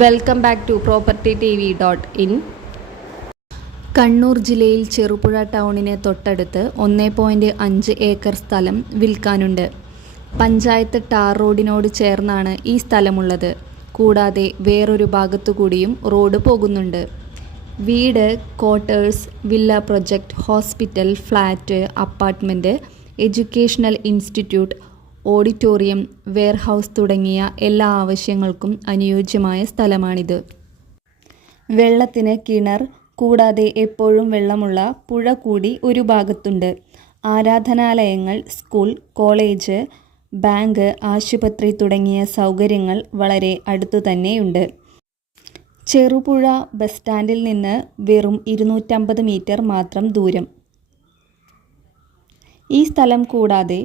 Welcome back to propertytv.in. Kannur ജില്ലയിൽ ചെറുപുഴ ടൗണിന് തൊട്ടടുത്ത് 1.5 acre സ്ഥലം വിൽക്കാനുണ്ട്. പഞ്ചായത്ത് ടാർ റോഡിനോട് ചേർന്നാണ് ഈ സ്ഥലമുള്ളത്. കൂടാതെ വേറൊരു ഭാഗത്തുകൂടിയും റോഡ് പോകുന്നുണ്ട്. വീട്, quarters, villa project, hospital, flat, apartment, educational institute, auditorium, warehouse തുടങ്ങിയ എല്ലാ ആവശ്യങ്ങൾക്കും അനുയോജ്യമായ സ്ഥലമാണിത്. വെള്ളത്തിന് കിണർ, കൂടാതെ എപ്പോഴും വെള്ളമുള്ള പുഴ കൂടി ഒരു ഭാഗത്തുണ്ട്. ആരാധനാലയങ്ങൾ, സ്കൂൾ, കോളേജ്, ബാങ്ക്, ആശുപത്രി തുടങ്ങിയ സൗകര്യങ്ങൾ വളരെ അടുത്തു തന്നെയുണ്ട്. ചെറുപുഴ ബസ് സ്റ്റാൻഡിൽ നിന്ന് വെറും 250 മീറ്റർ മാത്രം ദൂരം. ഈ സ്ഥലം കൂടാതെ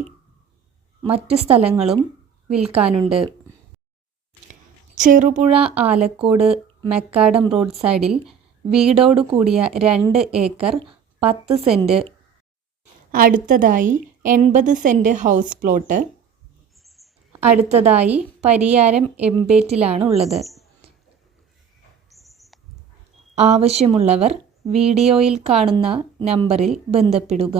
മറ്റു സ്ഥലങ്ങളും വിൽക്കാനുണ്ട്. ചെറുപുഴ ആലക്കോട് മക്കാഡം റോഡ് സൈഡിൽ വീടോടു കൂടിയ 2 ഏക്കർ 10 സെൻറ്റ്. അടുത്തതായി 80 സെൻറ്റ് ഹൗസ് പ്ലോട്ട്. അടുത്തതായി പരിയാരം എംബേറ്റിലാണ് ഉള്ളത്. ആവശ്യമുള്ളവർ വീഡിയോയിൽ കാണുന്ന നമ്പറിൽ ബന്ധപ്പെടുക.